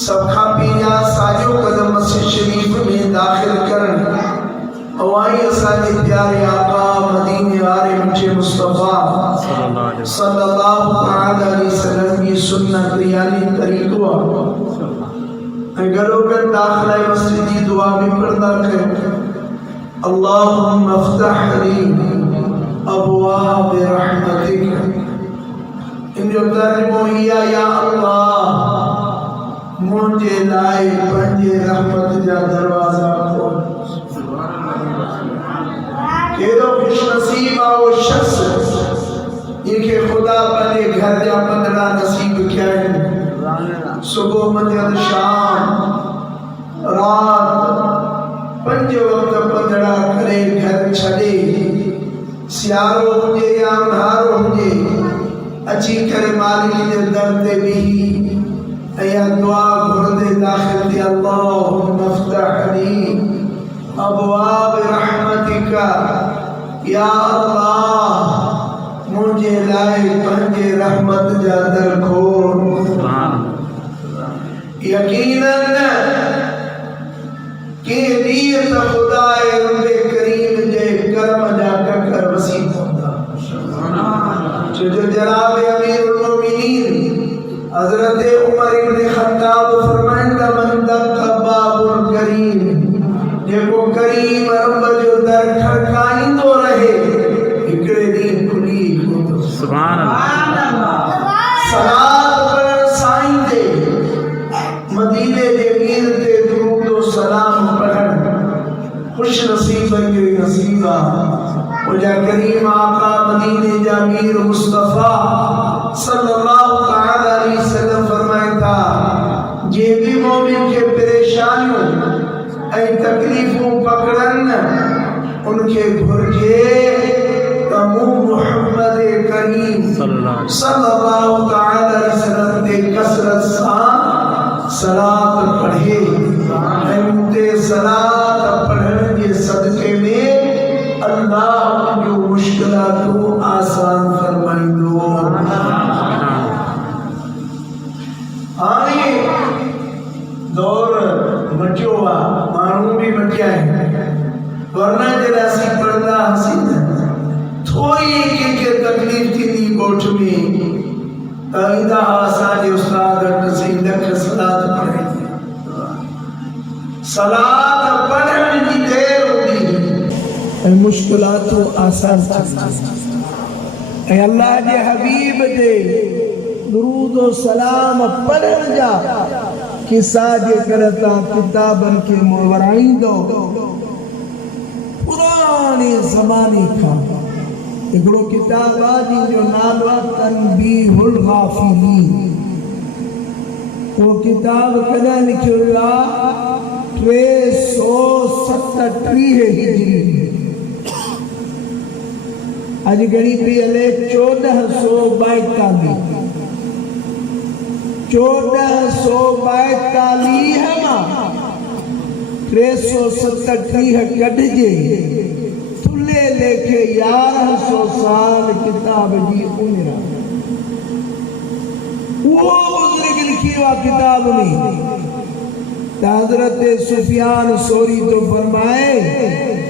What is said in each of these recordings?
सब खापीना साजो कदम मस्जिद शरीफ में दाखिल कर हवाई असाने प्यारे आका मदीने वाले मुझे मुस्तफा सल्लल्लाहु अलैहि वसल्लम की सुन्नत यानी तरीक़ो अगलोगन दाखिला मस्जिद की दुआ में पढ़ना कर अल्लाहुम्मा अफ्तह ली अबवाब रहमतिक इन जो तर्जुमो हिया या अल्लाह मुझे लाए पंजे रहमत जा दरवाजा खोल केरो खुशनसीब वो शख्स इनके खुदा पने घर जा पंदरा नसीब क्या है सुबह मध्य शाम रात पंज वक्त पंदरा करे घर छड़े सियारो हुजे या उन्हारो हुजे अची करे मालिक जे दर ते भी या दुआ घुरदे दाखिल थी अल्लाहुम्मा अफ्तह ली अबवाब रहमतिका या अल्लाह मुझे लाए पंजे रहमत जा दर खोल यकीनन के नीयत खुदाए रब्बे करीम जे करम जा कर वसीब होंदा जो जनाब अमीरुल मोमिनीन हज़रत उमर इब्न खत्ताब फरमाइंदा मन दक्का बाबुल करीम जेको करीम रब जो दर खड़काइंदो रहे हिकड़े ॾींहुं खुली वेंदो सुभान अल्लाह सलात पढ़ण साईं ते मदीने जे मीर ते दुरूद ओ सलाम पढ़ण खुश नसीब जो नसीबा मुझा करीम आका मदीने जा मीर मुस्तफा सल्लल्लाहु अलैहि वसल्लम फरमाया जे भी मोमिन के परेशानियों ऐ तकलीफों पकड़न उनके घुरजे तमु मोहम्मद करीम सल्लल्लाहु अलैहि वसल्लम ते कसरत सा सलात पढ़े उनते सलात पढ़ने के सदके में अल्लाह जो मुश्किलातों आसान फरमाइंदो हाणे दौर मटियो माण्हू भी मटिया वरना जरा सी पढ़ंदा हसीं थोड़ी कंहिंखे तकलीफ़ थींदी ॻोठ में त ईंदा हुआ असांजे उस्ताद वटि सही लख सलात पढ़ाईंदी सलात पढ़ण जी देर हूंदी ऐं मुश्किलातूं आसान ऐं अल्लाह जे हबीब ते दुरूद और सलाम पढ़ण जा किसा जे करता किताबन के मुवराइंदो पुराने ज़माने का एकड़ो किताब आ जो नालो तनबीहुल गाफिलीन वो किताब कदा लिखियो आ 337 हिजरी आज घड़ी पे हले 1442 में 337 कढजे तुले लेके 1100 साल किताब जी उम्र वो बुजुर्ग लिखी हुआ किताब में हज़रत सुफियान सौरी तो फरमाए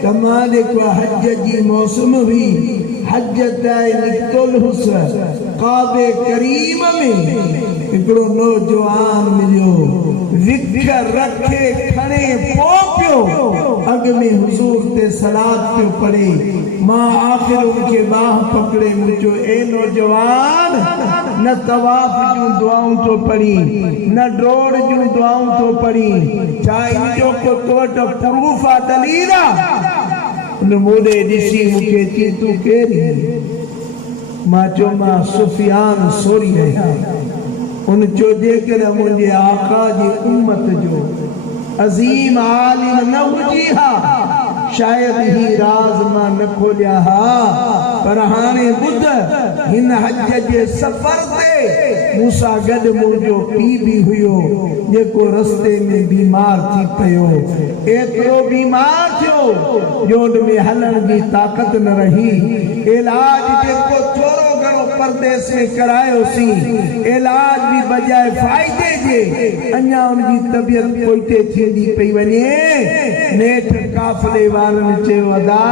तमाने को हज जी मौसम हुई हज निकतुल हुस्न काबे करीम में एकड़ो नौजवान मिलियो विख रखे खणे पोपियो अग में हुजूर ते सलात पे पड़े मां आखिर उनके बाह पकड़े मुझो ए नौजवान न तवाफ जूं दुआऊं तो पढ़ी न ड्रोड़ जूं दुआऊं तो पढ़ी चाहे जो को तोट प्रूफ आ दलील उन मोदे दिसी मुखे ची तू केरी मां चो मां सुफियान सोरी है उन चो जेकर मुझे आका जी उम्मत जो अजीम आलिम न हुजी हा शायद ही राज मां न खोलिया हा पर हाने बुध हिन हज जे सफर ते मूसा गड मुंजो पी भी हुयो जेको रस्ते में बीमार थी पयो एतरो बीमार थियो जोन में हलन की ताकत न रही इलाज जेको थोरो घणो परदेस में करायो सी इलाज भी बजाय फायदे जे अन्या उनकी तबियत पोइते थींदी पई वने नेठ काफले वारन चयो अदा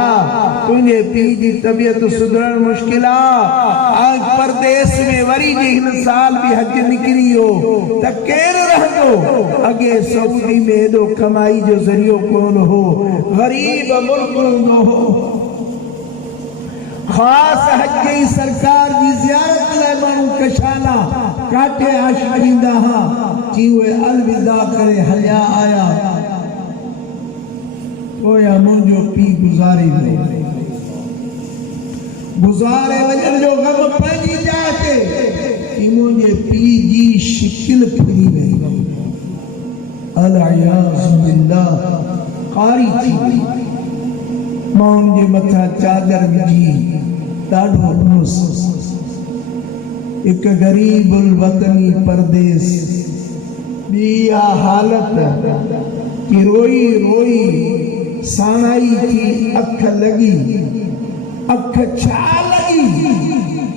तुझे पी जी तबियत सुधरण मुश्किल आज परदेस में वरी जी हिन साल भी हज निकरियो त केर रहंदो अगे सऊदी में एडो कमाई जो जरियो कोन हो गरीब मुल्क हूंदो हो खास हज की सरकार की जियारत लाइ माण्हू कशाला काटे आशींदा हा जीवे अलविदा करे हलिया आया पोया मुंहिंजो पी गुज़ारे वजन जो गम पंहिंजी जाइ ते कि मुंहिंजे पी जी शिकिल फिरी वई अल-इयाज़ बिल्लाह कारी थी मां उनजे मथा चादर विझी ॾाढो रोस एक गरीबुल वतनी परदेस बिया हालत कि रोई रोई सानाई थी अख लगी अख छा लगी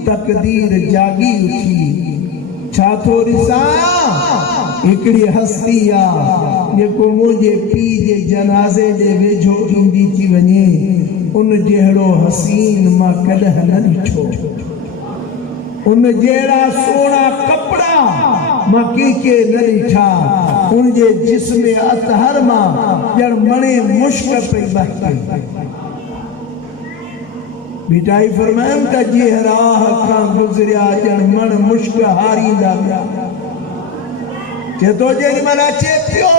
तकदीर जागी उठी छा थो ॾिसां हिकिड़ी हस्ती आ जेको मुंहिंजे पी जे जनाज़े जे वेझो ईंदी थी वञे उन जहिड़ो हसीन मां कॾहिं न ॾिठो उन जहिड़ा सोना कपड़ा मां कंहिंखे न ॾिठा उनजे जिस्म अतहर मां ॼण मणे मुश्क पई बहे बिटाई फरमाइनि त जे राह खां गुज़रिया ॼण मण मुश्क हारींदा पिया चेतो जेॾी महिल अचे पियो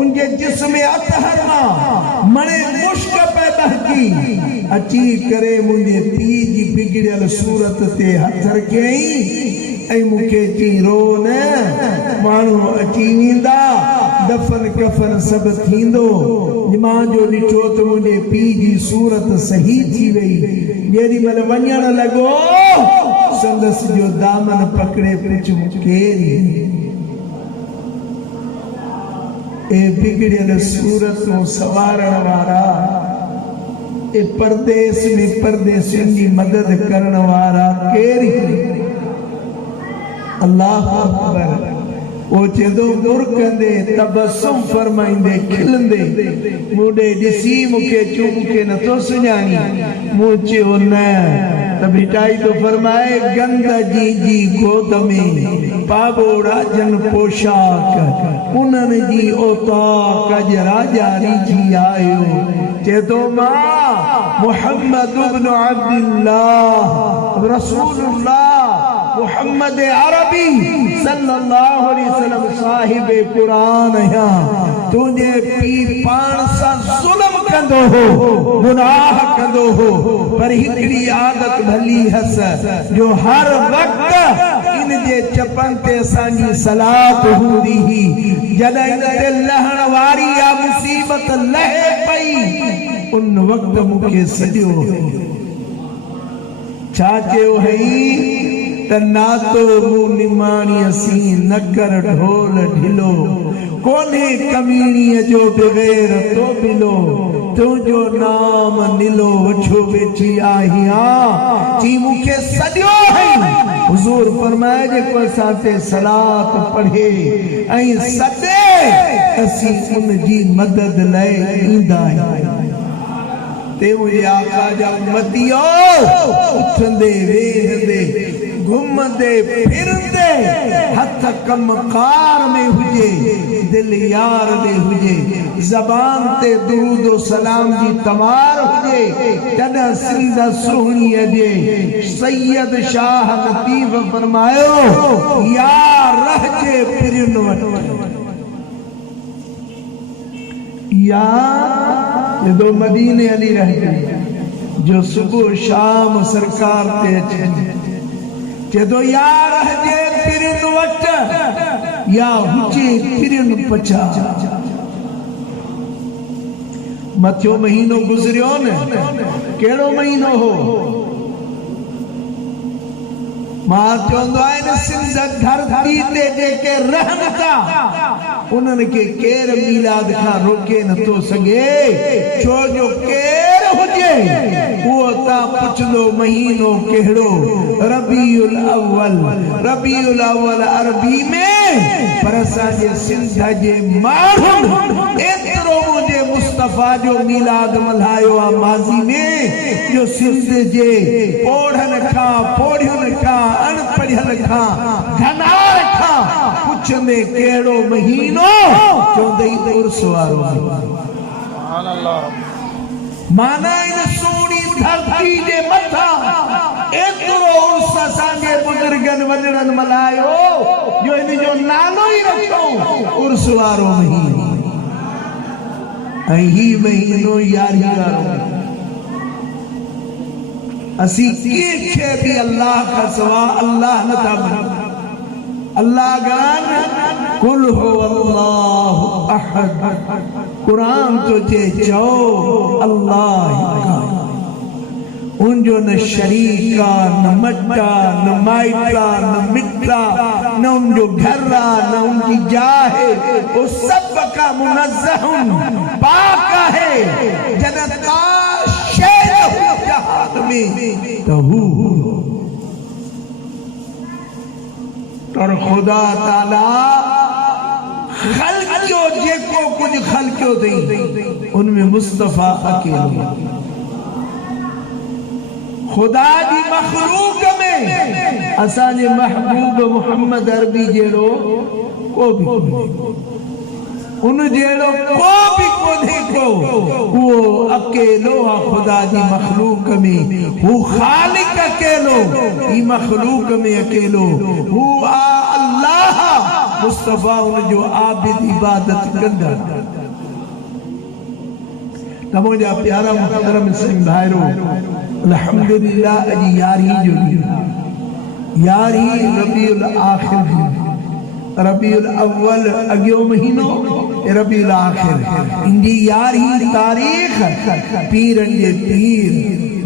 उनजे जिस्म अतहर मां मणे मुश्क पे बहकी अची करे मुंहिंजे पी जी बिगड़ियल सूरत ते हथ रखियईं ऐं मूंखे चई रो न माण्हू अची वेंदा दफन कफन सभु थींदो मां जो ॾिठो त मुंहिंजे पी जी सूरत सही थी वई जेॾी महिल वञण लॻो संदसि जो दामन पकड़े पुछ केरु ए बिगड़ियल सूरतों सवारण वारा ए परदेस में परदेसियुनि जी मदद करण वारा केरी अल्लाह अकबर ओ चेदो मुरकंदे तबसुम फरमाइंदे खिलंदे मुडे ॾिसी मूंखे चूं मूंखे नथो सुञाणी मूं चयो न त बिटाई तो फरमाए गंद जी गोद में पाबोड़ा जन पोशाक उन्हनि जी ओताक अॼु राजा रिझी आयो चेतो मां मुहम्मद इब्न अब्दुल्लाह रसूलुल्लाह मुहम्मद अरबी सल्लल्लाहु अलैहि वसल्लम साहिब कुरान या तुझे पीर पाण सा जुल्म कंदो हो गुनाह कंदो हो पर हिकड़ी आदत भली हस जो हर वक्त इन जे चपन ते असांजी सलात हूंदी ही जॾहिं ते लहण वारी या मुसीबत लहे पई उन वक्त मूंखे सॼो छा चयो हई तन्नातो मुंह निमाणी असी न कर ढोल ढिलो कोने कमीणीअ जो बग़ैर तो बिलो तुझो नाम नीलो वठो वेठी आहियां जी मूंखे सॼो है हुजूर फरमाए जेको असां ते सलात पढ़े ऐं सॾे असीं उन जी मदद लाइ ईंदा आहियूं ते मुझे आका जा उम्मतियो उठंदे वेहंदे घुमंदे फिरंदे हथ कमकार में हुजे दिल यार दे हुजे ज़बान ते दुरूद व सलाम जी तवार हुजे तॾहिं सिंध सुहिणीअ जे सैयद शाह लतीफ़ फरमायो यार रहजे पिरिन वटि यार जो मदीने अली रहजे जो सुबह शाम सरकार ते अचे चेदो यार रहजे पिरिन वटि या हुजे पिरिन पछा मथियो महीनो गुज़रियो न कहिड़ो महीनो हो मां चवंदो आहियां न सिंध धरती ते जेके रहनि था उन्हनि खे केरु मीलाद खां रोके नथो सघे छो जो केरु हुजे उहो तव्हां पुछंदो महीनो कहिड़ो रबीउल अव्वल अरबी में पर असांजे सिंध जे माण्हुनि एतिरो मुंहिंजे मुस्तफ़ा जो मीलाद मल्हायो आहे माज़ी में जो सिंध जे पोढ़नि खां पोढ़ियुनि खां अनपढ़ियल खां घनार खां पुछंदे कहिड़ो महीनो चवंदई उर्स वारो सुभान अल्लाह माना इन सोनी धरती जे मथा एतिरो उर्स असांजे बुजुर्गनि वॾड़नि मल्हायो जो इन जो नालो ई रखियो उर्स वारो महीनो ऐं ही महीनो यारी वारो असी कंहिंखे बि अल्लाह खां सवा अल्लाह नथा मञूं अल्लाह गान कुल हो अल्लाहु अहद कुरान तो चओ अल्लाह उनजो न शरीका न मटा न माइटा न मिटा न उनजो घर न उनकी जाह वो सब का मुनज़्ज़हुन पाक है जनता शेर जहान में तो और खुदा ताला खल्कियो जेको कुछ खल्कियो थई उनमें मुस्तफा अकेलो खुदा जी मखलूक में असांजे महबूब मोहम्मद अरबी जहिड़ो को भी उन जहिड़ो को भी कोन्हे को वो अकेलो आहे खुदा जी मखलूक में हू खालिक अकेलो ई मखलूक में अकेलो हू अल्लाह मुस्तफा उन जो आबिद इबादत कंदा तमो जा प्यारा मुहतरम सिंह भाइरो अल्हम्दुलिल्लाह अजी यारी जो यारी रबीउल आखिर रबीउल अव्वल अगियो महीनो रबीउल आखिर इंदी यारी तारीख पीरन जे पीर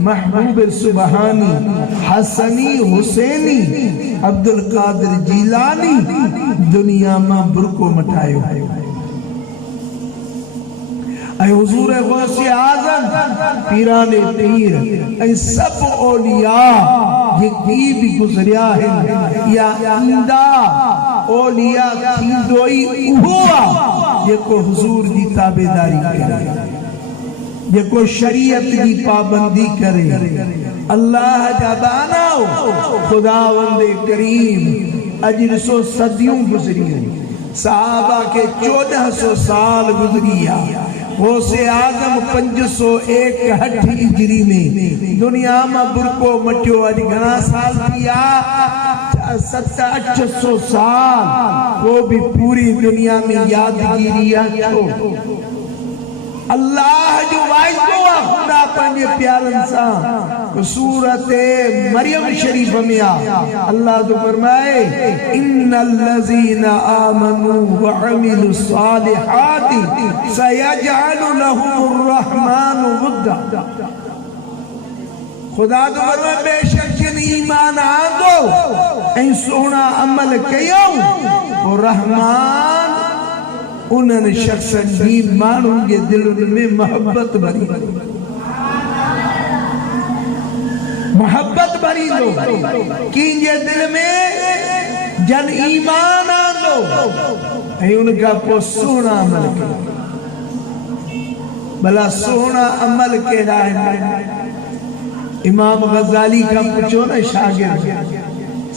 महबूब सुबहानी हसनी हुसैनी अब्दुल कादिर जीलानी दुनिया में बुरको मटायो ऐं हुजूर गौसे आज़म पीराने पीर ऐं सब औलिया जेकी भी गुज़रिया आहिनि या ईंदा औलिया थींदो ई उहो आहे जेको हुजूर जी ताबेदारी करे जेको शरीयत जी पाबंदी करे अल्लाह जा दाना खुदावंदे करीम अज ॾिसो सदियूं गुज़रियूं सहाबा के 1400 साल गुज़रिया गौसे आज़म 501 हिजरी में दुनिया में बुरको मटियो अज घना साल थिया 700-800 साल वो भी पूरी दुनिया में यादगिरी छो अल्लाह जो वाइदो आहे खुदा पंहिंजे प्यारनि सां सूरत मरियम शरीफ में अल्लाह जो फरमाए इन्नल लज़ीना आमनू व अमिलुस सालिहाति सयजअलु लहुमुर रहमानु वुद्दा खुदा जो फरमाए बेशक जिन ईमान आंदो ऐं सोना अमल कयो वो रहमान उन्हनि शख्सन जी माण्हुनि जे दिलनि में मोहब्बत भरी दो कंहिंजे दिल में जन ईमान आंदो ऐं उनखां पोइ सुहिणा अमल कयो भला सुहिणा अमल कहिड़ा आहिनि इमाम गज़ाली खां पुछो न शागिर्द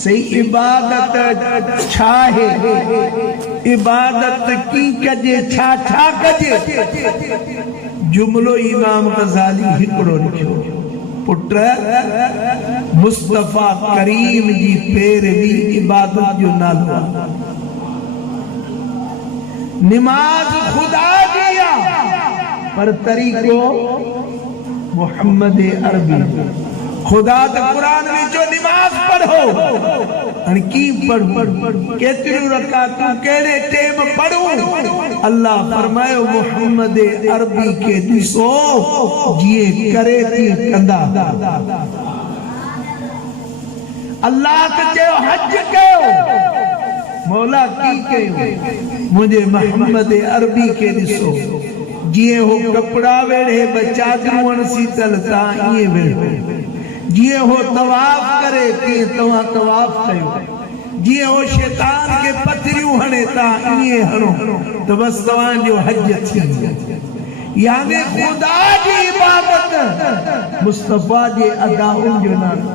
सही इबादत छा है, इबादत की कजे छा छा कजे। जुमलो इमाम गज़ाली हिकिड़ो लिखियो, पुट मुस्तफ़ा करीम जी पैरवी इबादत जो नालो आहे। निमाज खुदा दिया पर तरीको मोहम्मद अरबी। खुदा तो कुरान में जो निमाज पढ़ो की पढ़ो, केतिरियूं रकातूं केड़े टेम पढ़ूं। अल्लाह फरमायो मोहम्मद अरबी के ॾिसो जीअं करे थी कंदा। अल्लाह के चयो हज कयो, मौला की कयो, मुझे मोहम्मद अरबी के ॾिसो जीअं हो कपड़ा वेड़े बचादरूं सीतल ता इएं वेड़ो, जीअं हो तवाफ करे के तव्हां तवाफ कयो, जीअं हो शैतान के पथरियूं हणे ता इएं हणो, तो बस तव्हांजो हज थी। यानी खुदा जी इबादत मुस्तफ़ा जे अदाउन जो नालो।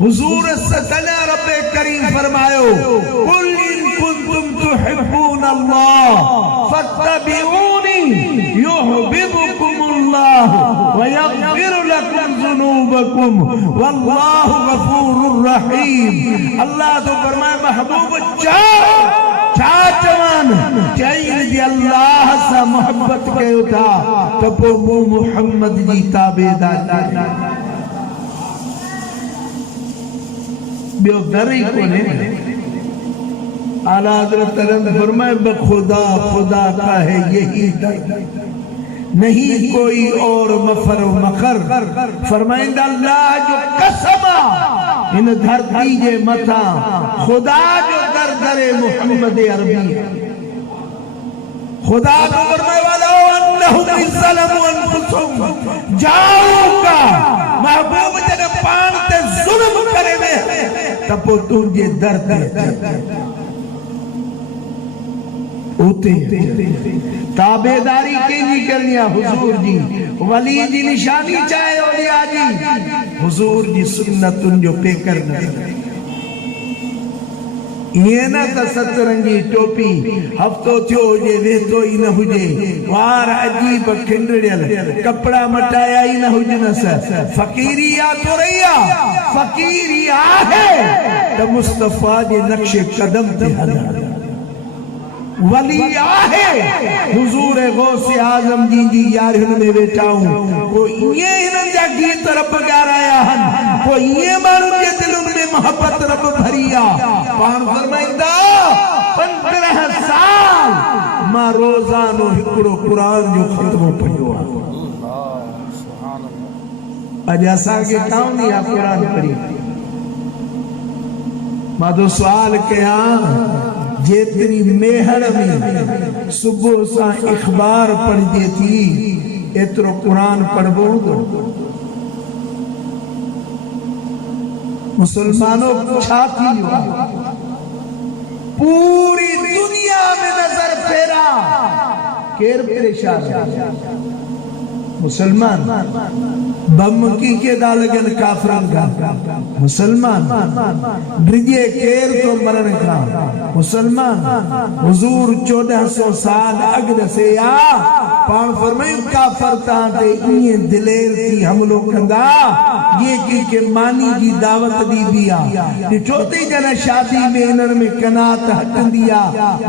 हुजूर सल्लल्लाहु रब्बे करीम फरमायो कुल इन कुंतुम तुहिब्बून अल्लाह फत्तबिऊनी युहिब्बुकुमुल्लाह व यगफिर लकुम ज़ुनूबकुम वल्लाहु गफूरुर रहीम। अल्लाह तो फरमाए महबूब छा चवान चईन जी अल्लाह से मोहब्बत कयो था तो पोइ मोहम्मद जी ताबेदारी। बियो दर ही कोने। आला हज़रत फरमाए खुदा खुदा का है यही दर, नहीं कोई और मफर मखर। फरमाइंदा अल्लाह जो कसमा इन धरती जे मथा खुदा जो दर दरे मोहम्मद अरबी। खुदा को फरमाए वाला अन्नहुम ज़लमु अनफुसहुम जाऊका महबूब जन पान ते जुल्म करे में तपो तुझे दर ते उते ताबेदारी केजी करनी है हुजूर जी। वली जी निशानी चाहे औलिया जी हुजूर जी सुन्नतुन जो पे करना। ये ना त सतरंगी टोपी हफ्तो थियो हुजे वेतो ही न हुजे, वार अजीब खिंडड़ियल कपड़ा मटाया ही न हुजन। फकीरी या तो रहिया फकीरी आहे त मुस्तफा जे नक्शे कदम ते हलण। वली आहे हुजूर गौसे आजम जी यारिन में वेठा हूं। को ये हिनन जा गीत रब गाराया हन, को ये माण्हुन जे दिलुन में मोहब्बत रब भरिया। पाण फरमाइंदा 15 साल मां रोजानो हिकड़ो कुरान जो खत्मो पढ़ियो आहे। अज असा के काउनी आ कुरान पढ़ी। मां तो सवाल कया जेतरी मेहर में सुबह सा इखबार पढ़जे थी एतरो कुरान पढ़बो। मुसलमानों छा थी पूरी दुनिया में नजर फेरा केर परेशान मुसलमान। बम की के दालगन काफरन का मुसलमान ब्रिजे केर तो मरण का मुसलमान। हुजूर 1400 साल अगद से आ पाण फरमाई काफर तां ते इए दिलेर थी हमलो कंदा ये की मानी जी दावत दी दिया। छोटी जना शादी में इनन में कनात हटंदिया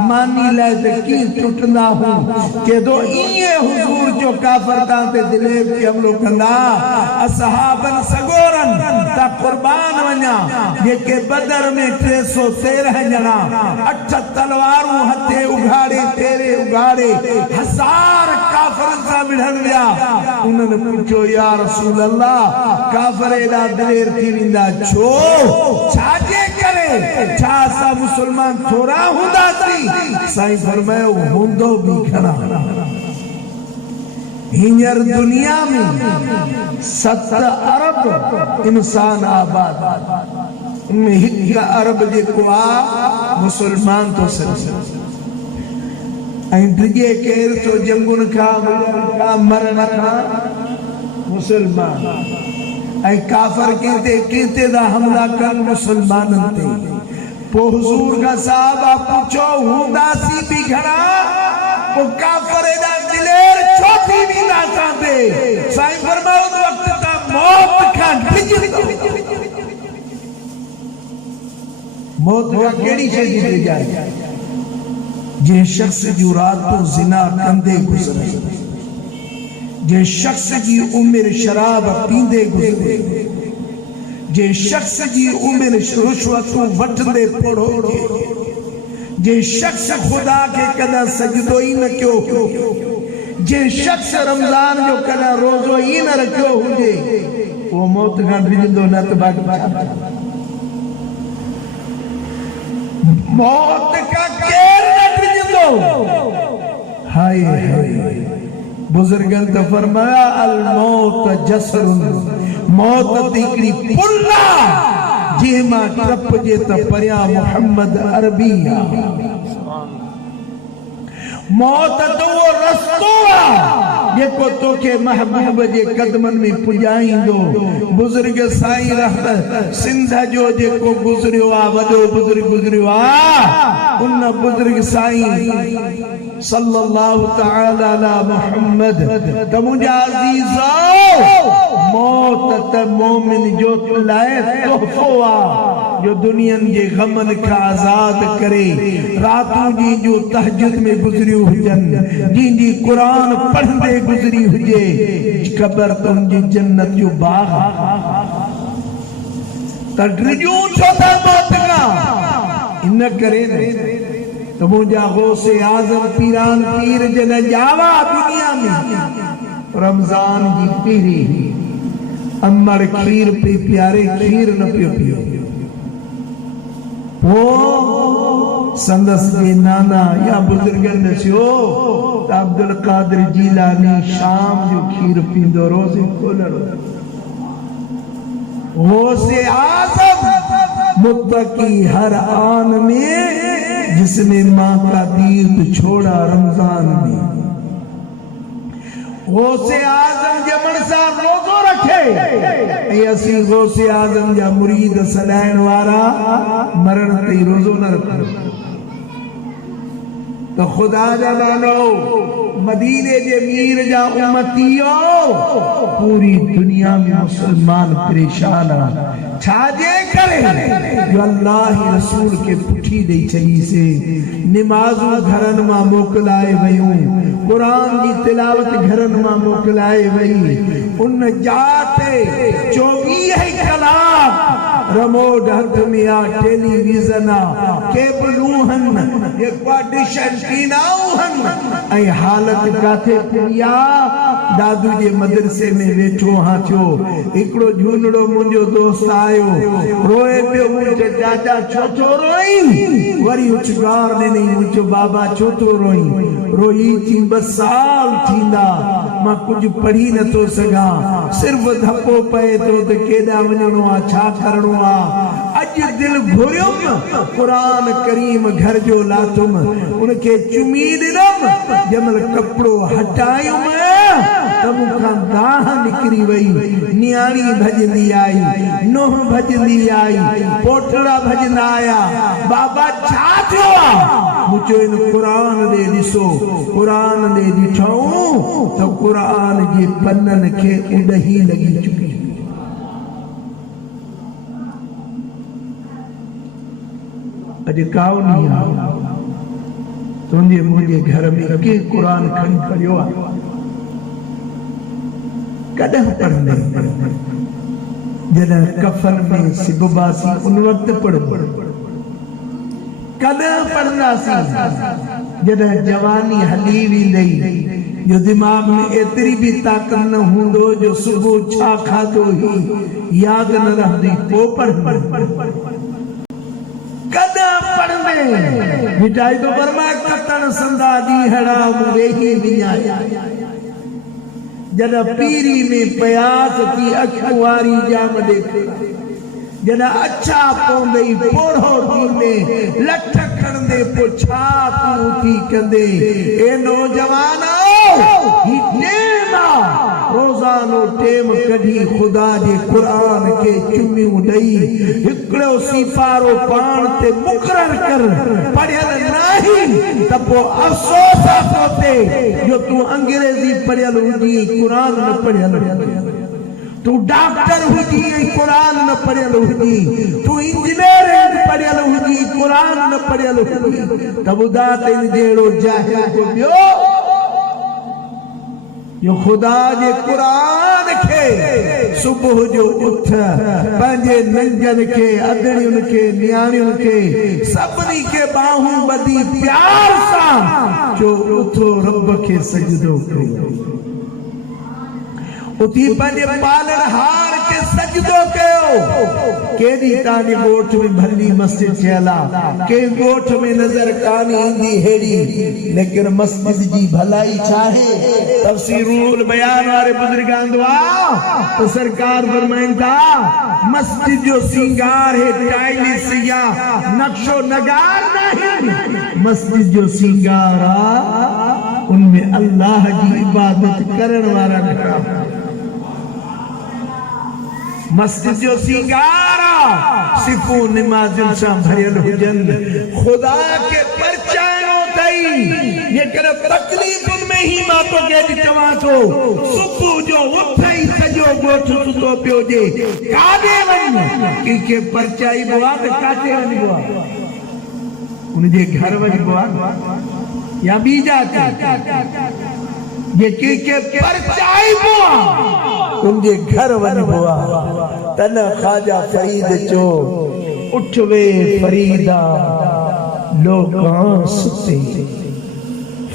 मानी ले ते की टुटंदा हूं के दो इए हुजूर जो काफर तां ते दिलेर थी हमलो कंदा। असहाबन सगोरन ता कुर्बान वन्या जेके बदर में 313 जना 8 तलवारूं हथे उघाड़े तेरे उघाड़े 1000 काफरन सा मिलन विया। उन्हनि पूछो या रसूल अल्लाह काफर एडा दिलेर थी विंदा छो छाजे करे छा सा मुसलमान थोड़ा हुंदा सी। साईं फरमायो हुंदो भी खड़ा। हिंजर दुनिया में 7 अरब इंसान आबाद में 1 अरब जेको आ मुसलमान तो सही। ड्रिजे केर तो जंगुन का मरण का मुसलमान। ऐ काफर कहते दा हमला कर मुसलमानन ते पो हुजूर का साहबा पूछो हुंदासी भी घणा वो काफर दा दिलेर चौथी भी ना चाहते साईं फरमाओ वक्त का मौत का डिजिटल मौत का केड़ी शे दी जाए जे शख्स जो रात को जिना कंदे गुजरे जे शख्स की उम्र शराब पींदे गुजरे जे शख्स की उम्र रुश्वत वठंदे पढ़ो जे शख्स खुदा के कदा सजदो ही न क्यों जे शख्स रमजान जो कदा रोजो ही न रखियो हुजे वो मौत का डिजंदो न त बाकी मौत का केर न डिजंदो हाय हाय बुजुर्गन तो फरमाया अल मौत जसरुन मौत तिकड़ी पुल्ला जेमा टप जे त परिया मोहम्मद अरबी मौत तो वो रस्तो जेको तोखे महबूब जे कदमन में पुजाईंदो बुजुर्ग साईं रहमत सिंध जो जेको गुजरियो आ वडो बुजुर्ग गुजरियो आ उन बुजुर्ग साईं सल्लल्लाहु तआला अला मोहम्मद त मुंजा अजीजो मौत त मोमिन जो लाए तोहफो आ जो दुनियन जे गमन का आजाद करे रातों जी जो तहज्जुद में गुजरी हुजन जी कुरान पढ़ंदे गुजरी हुजे कब्र तुंजी जन्नत जो बाग तड्रिजू छोटा मौत का इन करे तो मुझा गौसे आजम पीरान पीर जन जावा दुनिया में रमजान की पीरी अमर खीर पे प्यारे खीर न पियो पियो वो संदस के नाना या बुजुर्गन नसियो अब्दुल कादिर जीलानी शाम जो खीर पींदो रोज़ खोलणो वो से आज़म मुत्तकी हर आन में जिसने माँ का दीद छोड़ा रमजान में गौसे आजम जमन सा रोज़ो रखे ऐसी गौसे आजम जा मुरीद सदाइन वारा मरण ते रोज़ो न रखो तो खुदा जा मानो मदीने जे मीर जा उम्मतियो पूरी दुनिया में मुसलमान परेशान छाजे करे जो अल्लाह रसूल के पुठी दे चई से नमाज़ू घरन मा मोकलाए वयूं कुरान की तिलावत घरन मा मोकलाए वई उन जाते 24 कलाक रिमोट हथ में आ टेलीविजन आ केबलूहन ये पार्टीशन कीनाऊहन ऐ हालत काथे पिया दादू जे मदरसे में वेठो हां थियो एकड़ो झूनड़ो मुंजो दोस्त आयो रोए पियो मुंहिंजो चाचा छो छो रोई वरी उछगार ने नहीं मुंहिंजो बाबा छो तो रोई रोई थी 2 साल थींदा मां कुछ पढ़ी न तो सगा सिर्फ धप्पो पए तो त केडा वणो आ छा करणो आ अज दिल घुरियुम कुरान करीम घर जो लातुम उनके चुमी दिनम जमल कपड़ो हटायुम तब खां दाह निकरी वई नियाणी भजंदी आई नोह भजंदी आई पोटड़ा भजंदा आया बाबा छा थियो मुझो इन कुरान दे दिसो कुरान दे दिठो तो कुरान जे पन्नन के उडही लगी चुकी अज काउ नहीं आ तुझे मुझे घर में के कुरान खड़ी खड़ियो आ कदम पढ़ने जॾहिं कफन में सिबबासी उन वक्त पढ़ कदम पढ़ंदासीं जॾहिं जवानी हली वेंदी जो दिमाग में एतरी भी ताकत न हूंदो जो सुबुह छा खाधो ही याद न रहंदी पो पढ़ कदम पढ़ने मिटाई तो बर्मा कतन संदा दी हड़ा वेही विञाया जॾहिं पीरी में प्यास थी अखियूं वारी जाम देखे जॾहिं अछा पवंदई पोढ़ो थींदे लठ खणंदे पो छा तूं थी कंदे ए नौजवानो ही टेम आ रोज़ानो टेम कढी खुदा जे कुरान के चुमियूं ॾई हिकिड़ो सिपारो पाण ते मुक़रर कर पढ़ियल नाही त पोइ अफ़सोस आहे तोते जो तूं अंग्रेज़ी पढ़ियल हुजी कुरान न पढ़ियल तू डॉक्टर हुजी कुरान न पढ़ियल हुजी तू इंजीनियरिंग पढ़ियल हुजी कुरान न पढ़ियल हुजी त ॿुधा त इन जहिड़ो जाहिल को ॿियो जो खुदा जे कुरान के सुबह जो उठ पंहिंजे नंजन के अदड़ियुनि के नियाणियुनि के सभिनी के बाहूं ॿधी प्यार सां जो उथो रब के सजदो कयो उथी पंहिंजे पालनहार के सजदो कयो केॾी तानी ॻोठ में भली मस्जिद थियल आहे के ॻोठ में नज़र कान ईंदी हेड़ी लेकिन मस्जिद जी भलाई छा आहे तफसीरुल बयान वारे बुजुर्गान दुआ तो सरकार फरमाइनि था मस्जिद जो सिंगार है टाइलिस या नक्शो नगार नहीं मस्जिद जो सिंगार उनमें अल्लाह की इबादत करण वारा खड़ा मस्जिद जो सिंगार सिफू निमाज़ुनि सां भरियल हुजनि खुदा के परचाइणो अथई जेकर तकलीफ़ुनि में ही मां तोखे चवां थो सुबुह जो उथई सॼो ॻोठ सुतो पियो हुजे काॾे वञ कंहिंखे परचाइबो आहे त काथे वञिबो आहे उनजे घर वञिबो आहे या ॿी जात जे कंहिंखे परचाइबो आहे उनजे घर वञिबो आहे तन ख्वाजा फरीद चो उठ वे फरीदा लोकां सुते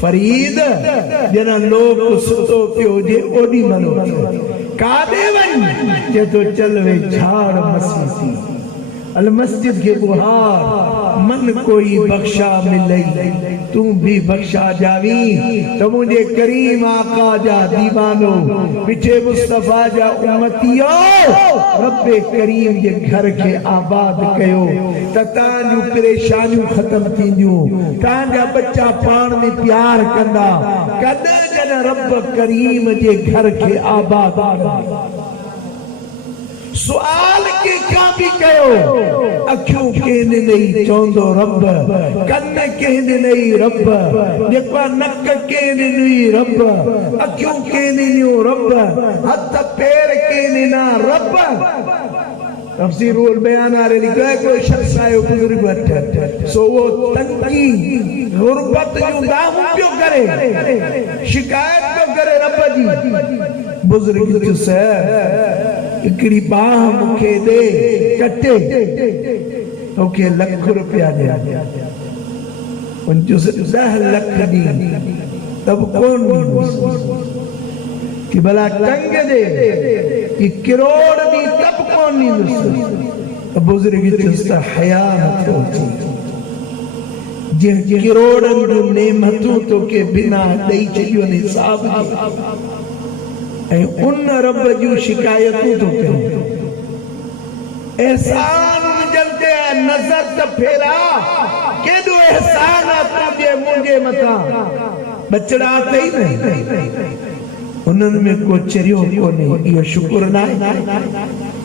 फरीद जना लोक सुतो पियो जे ओडी मनो काॾे वञ जे तो चल वे झाड़ मसीसी अल मस्जिद के बुहार मन कोई बख्शा मिलई तू भी बख्शा जावी तो मुझे करीम आका जा दीवानो पीछे मुस्तफा जा उम्मतियो रब्बे करीम जे घर के आबाद कयो तांजू परेशानियों खत्म थींदियूं तांजा बच्चा पाण में प्यार कंदा कदे जन रब करीम जे घर के आबाद सुआल के का भी कयो अखियों केने नहीं चोंदो रब कन केने नहीं रब जेको नक केने नहीं रब अखियों केने नहीं रब हथ पैर केने ना रब तफसीरुल बयान आ रही है कोई शख्स आयो बुजुर्ग बैठे सो वो तंगी गुरबत जो दाम क्यों करे शिकायत क्यों करे रब जी बुजुर्ग जो से इकड़ी बाह मुखे दे कटे तो के लाख रुपया दे उन जो 10 लाख दी तब कौन कि भला टंग दे कि करोड़ दी तब कौन नहीं तब बुजुर्ग जो हया न जे करोड़न जो नेमतों तो के बिना दई चयो ने हिसाब उन रब जूं शिकायतूं तो कयूं एहसान जलते नजर त फेरा केॾो एहसान तुझे मुंहिंजे मथां बचड़ा अथई न उन्हनि में को चरियो कोन्हे इहो शुक्र न आहे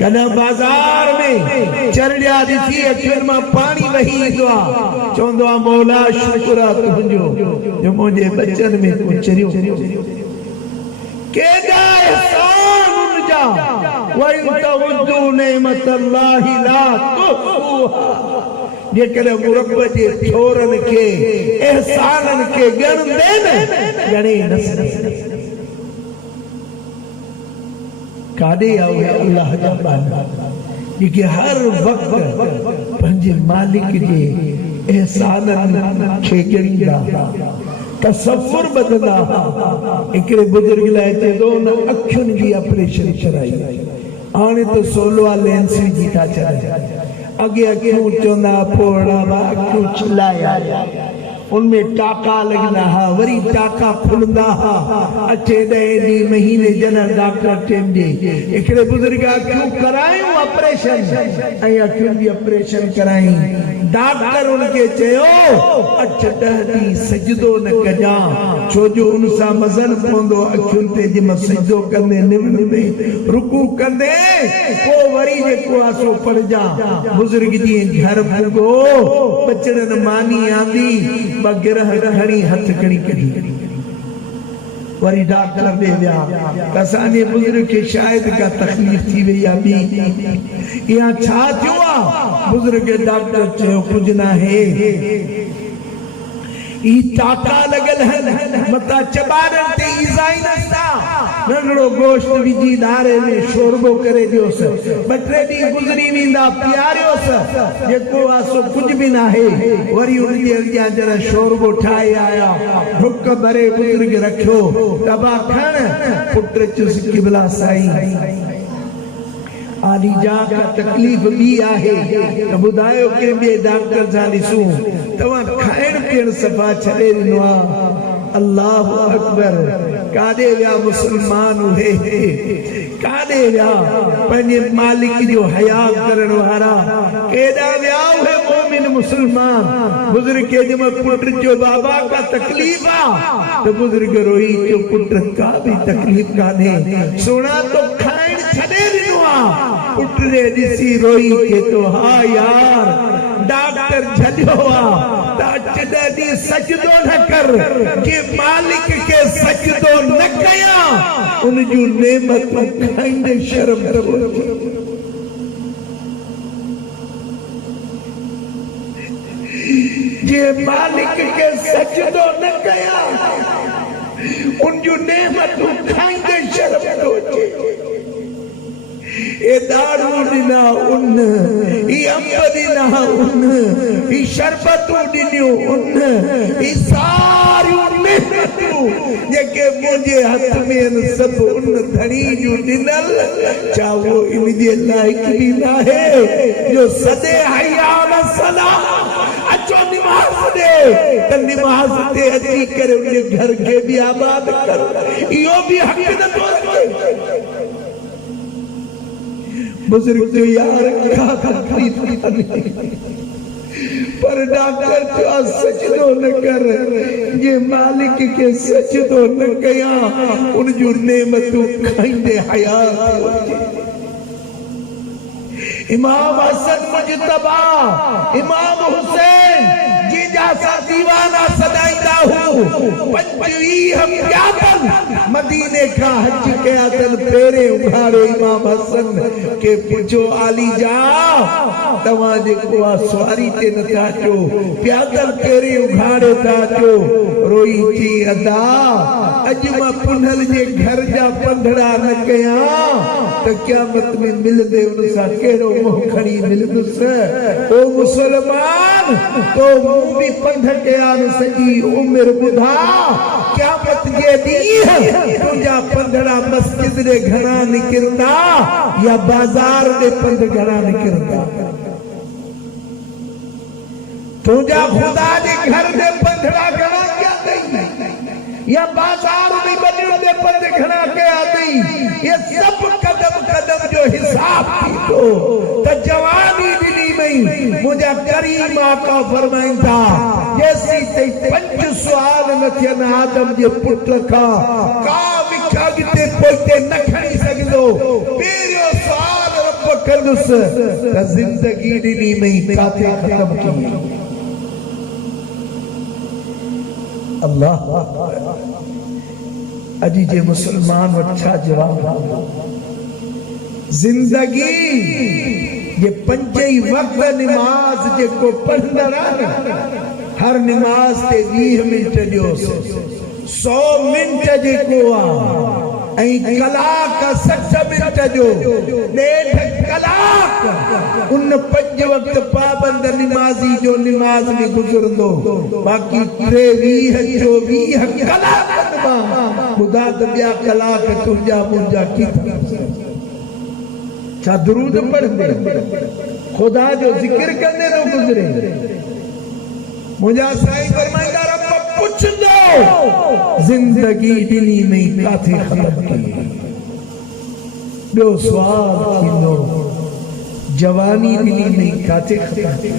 कॾहिं बाज़ार में चरड़िया ॾिसी अखियुनि मां पाणी वही ईंदो आहे चवंदो आहे मौला शुक्र आहे तुंहिंजो जो मुंहिंजे बचनि में को चरियो केॾा एहसान उनजा वइन तउद्दू नेमतल्लाहि ला तुहसूहा जेकर रब जे छोरनि खे एहसाननि खे ॻणंदे न ॻणे न काॾे आहे अल्लाह जा बाना जेके हर वक्त पंहिंजे मालिक जे एहसाननि खे ॻणींदा तसव्वुर बदला हिकिड़े बुजुर्ग लाइ चए थो न अखियुनि जी ऑपरेशन कराई हाणे त सोलवा लेंस विझी था छॾनि अॻे अखियूं चवंदा फोड़ा अखियूं छिलाया उनमें टाका लगना हा वरी टाका खुलंदा हा 8-10 महीने जनरल डॉक्टर टेम जे एकड़े बुजुर्ग क्यों करायूं ऑपरेशन ऐं अखियुनि जी ऑपरेशन कराई डॉक्टर उनके चयो 8-10 ॾींहं सजदो न कजा छो जो उन सां मज़न पवंदो अखियुनि ते जिम सजदो कंदे निमंदे रुकू कंदे पोइ वरी जेको आहे सो पढ़जा बुजुर्ग जी घर पुगो बचड़नि मानी आंदी गिरह खणी हथ खणी कढी वरी डॉक्टर दे विया असांजे बुजुर्ग के शायद का तकलीफ थी वई आ बी या छा थियो आ बुजुर्ग डॉक्टर चयो कुछ ना है ई टाका लगल है मता चबारन ते ईज़ाई नस्ता नंढड़ो गोश्त विझी नारे में शोरबो करे दियोस बटरे डी गुजरी विंदा प्यारियोस जेको आसो कुछ भी ना है वरी उन जे अॻियां जरा शोरबो ठाए आया हुक भरे बुजुर्ग रखियो दबा खण पुत्र चुस किबला साईं आलीजा का तकलीफ भी आहे त बुधायो के बे डॉक्टर सां ॾिसूं तव्हां खाइण पीअण सफ़ा छॾे ॾिनो आहे अल्लाह अकबर काॾे विया मुसलमान उहे काॾे विया पंहिंजे मालिक जो हया करण वारा केॾा विया उहे मोमिन मुसलमान बुजुर्ग के जब पुत्र जो बाबा का तकलीफ आ तो बुजुर्ग रोई जो पुत्र का भी तकलीफ कान्हे सोना तो खाइण छॾे ॾिनो आहे पुत्र ने ॾिसी रोई के तो हा यार डॉक्टर झलियो आ ॾाढी सजदो न कर जे मालिक के सजदो न कया उन जूं नेमतूं खाईंदे शर्म जे मालिक के सजदो न कया उन जूं नेमतूं खाईंदे शर्म थो अचे ए दारू दिना उन ई अंब दिना उन ई शरबतू दिनियो उन ई सारी नेमतू जेके मुझे हाथ में सब उन धनी जो दिनल चाहो इन जे लायक भी ना है जो सदे हया मसला अचो नमाज दे त नमाज ते अची करे उनके घर के भी आबाद कर यो भी हक न तो रखे बुजुर्ग जो यार का तकलीफ पर डॉक्टर जो सजदो न कर ये मालिक के सजदो न कया उन जो नेमतूं खाईंदे हयात इमाम हसन मुजतबा इमाम हुसैन जी जैसा दीवाना सदाईंदा हूँ 25 प्यादल मदीने का हज के आतन पेरे उघाड़े इमाम हसन के पुछो आली जा तव्हां जेको आ सवारी ते नथा अचो प्यादल पेरे उघाड़े था अचो रोई थी अदा अॼु मां पुनल जे घर जा पंधड़ा न कया त क़यामत में मिलंदे उन सां कहिड़ो मुंहुं खणी मिलंदुसि ओ मुसलमान तो मूं भी पंध कया न सॼी उमिरि ॿुधा क़यामत जे ॾींहुं तुंहिंजा पंधड़ा मस्जिद ॾे घणा निकिरंदा या बाज़ार ॾे पंध घणा निकिरंदा तुंहिंजा ख़ुदा जे घर ॾे पंधड़ा घणा कया अथई या बाजार में बनियों दे पंध घणा कया अथई ये सब कदम कदम जो हिसाब थी तो त जवानी ॾिनी मई मुंहिंजा करीम आका फरमाइनि था जेसी ताईं 5 सुवाल न थियनि आदम जे पुट खां का विख अॻिते पोइते न खणी सघंदो पहिरियों सुवाल रब कंदुसि त ज़िंदगी ॾिनी मई काथे ख़तम थी अल्लाह अजी जे मुसलमान अच्छा जवाब जिंदगी ये 5 वक्त नमाज जेको पढ़ंदा हर नमाज ते 20 मिनट जो 100 मिनट जेको आ ऐं कलाक 60 मिनट जो 1.5 कलाक उन 5 वक्त पाबंद नमाजी जो नमाज में गुजरंदो बाकी 23 कलाक खुदा त ॿिया कलाक तुंहिंजा मुंहिंजा किथे छा दुरूद पढ़ंदे खुदा जो जिक्र कंदे न गुजरे मुझा साईं फरमाईंदा रब पुछ दो जिंदगी दिली में काथे खत्म की ॿियो सवाल थींदो जवानी दिली में काथे खत्म की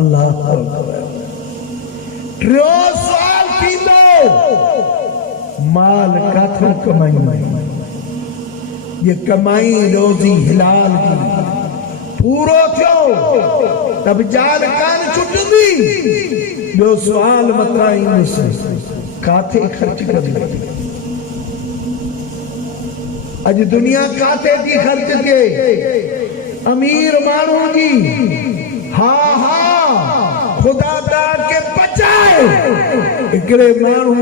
अल्लाह टियों सवाल थींदो माल काथों कमाई ये कमाई रोजी हिलाल की पूरो थियो तब जाल कान छुटंदी ॿियो सवाल मथां ईंदुसि काथे ख़र्च कंदी अज दुनिया काथे थी खर्च थिए अमीर माण्हू जी हाँ हाँ खुदा के बचाए हिकिड़े माण्हू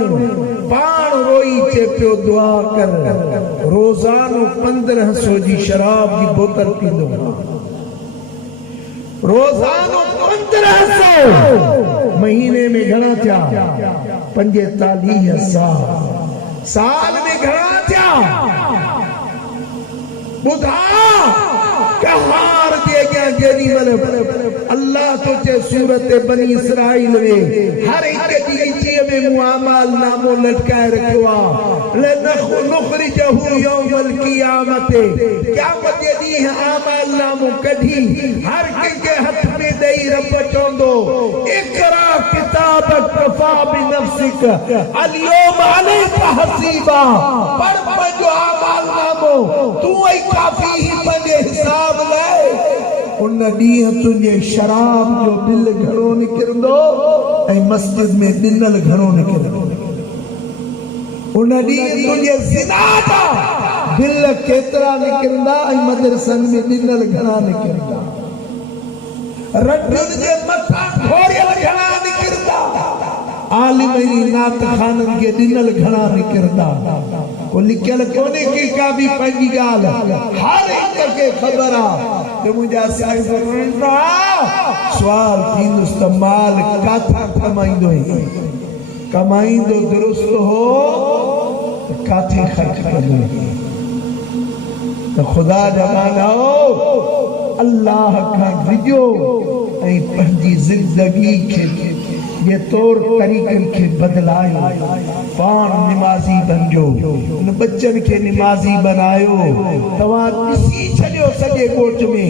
पाण रोई चे पियो दुआ कर रोज़ानो 1500 जी शराब जी बोतल पींदो रोज़ानो 1500 महीने में घणा थिया 45,000 साल में घणा थिया बुधा कहार दे गया जेरी मल अल्लाह तो चे सूरत बनी इसराइल में हर एक दी में मुआमल नामो लटकाए रखवा ले नुखरिजहु यौमल क़ियामत क़यामत जे दी है आमल नामो कढी हर के हथ में देई रब चोंदो इकरा किताबक कफा बिनफ्सिक अल्यौम अलैका हसीबा पढ़ जो आमल नामो तू ही काफी ही बने हिसाब ले उन ॾींहुं तुंहिंजे शराब जो बिल घणो निकिरंदो ऐं मस्जिद में ॾिनल घणो निकिरंदो उन ॾींहुं तुंहिंजे ज़िना जा बिल केतिरा निकिरंदा ऐं मदरसनि में ॾिनल घणा निकिरंदा रटनि जे मथां घोड़ियल घणा निकिरंदा आलिम नात खाननि खे ॾिनल घणा निकिरंदा को लिखियल कोने की का भी पंहिंजी ॻाल्हि हर हिक खे ख़बर आहे जो मुंहिंजा साईं फरमाईंदा सुवाल थींदुसि त माल काथां कमाईंदो कमाईंदो दुरुस्त हो त काथे ख़र्च कंदो त ख़ुदा जा मानाओ अल्लाह खां डिॼो ऐं पंहिंजी ज़िंदगी खे ये तौर तरीक़नि खे बदलायो पाण निमाज़ी बणिजो उन बच्चनि खे निमाज़ी बनायो तव्हां ॾिसी छॾियो सॼे ॻोठ में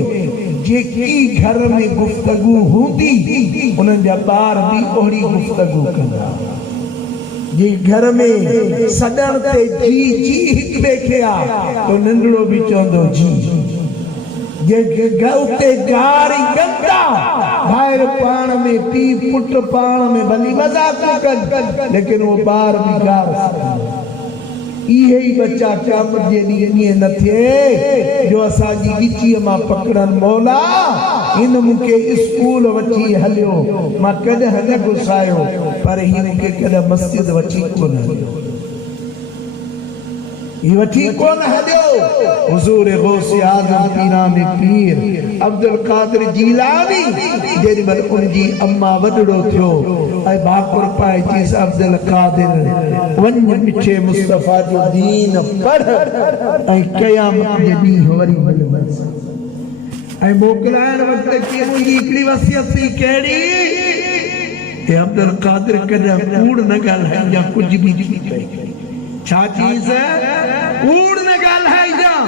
जेकी घर में गुफ़्तगू हूंदी उन्हनि जा ॿार बि ओहिड़ी गुफ़्तगू कंदा जे घर में सॾण ते जी जी हिक ॿिए खे आहे तो नंढड़ो बि चवंदो जी जे गलते गारी गंदा भाइर पाण में पी पुट पाण में भली मजाक कर लेकिन वो बार भी गार इहे ही बच्चा क़यामत जे ॾींहुं ईअं न थिए जो असांजी गिचीअ मां पकड़नि मौला हिन मूंखे स्कूल वठी हलियो मां कॾहिं न गुसायो पर ही मूंखे कॾहिं मस्जिद वठी कोन हलियो ये वठी कौन हलियो हुजूर गौसे आज़म पीराने पीर अब्दुल कादिर जीलानी जेॾी महिल उनजी अम्मा वॾड़ो थियो ऐं भाकुर पाए चईसि अब्दुल कादिर वञ मिठे मुस्तफ़ा जो दीन पढ़ ऐं क़यामत जे ॾींहुं वरी मिलंदसि ऐं मोकिलाइण वक़्तु कीअं मुंहिंजी हिकिड़ी वसियत थी कहिड़ी हे अब्दुल कादिर कॾहिं कूड़ न ॻाल्हाइजां कुझु बि थी पए छा चीज़ कूड़ न ॻाल्हाइजां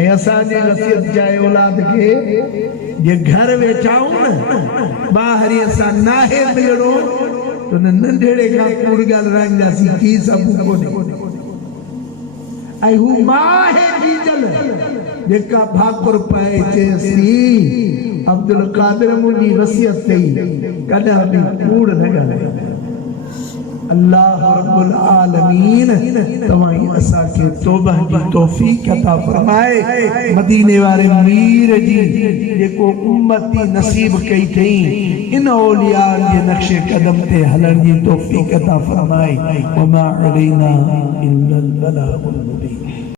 ऐं असांजे वसियत जाए औलाद खे जे घर वेठा आहियूं न ॿाहिरि असां नाहे मिलणो त नंढड़े खां कूड़ ॻाल्हाईंदासीं थी सभु कोन्हे ऐं हू मां है डीजल जेका भाकुर पाए चएसि अब्दुल कादिर मुंहिंजी वसियत कई कॾहिं बि कूड़ न ॻाल्हाए अल्लाह रब्बुल आलमीन तवाई असा के तौबा की तौफीक अता फरमाए मदीने वाले मीर जी जेको उम्मती नसीब कई थई इन औलिया के नक्शे कदम ते हलन की तौफीक अता फरमाए वमा अलैना इल्लल बलागुल मुबीन।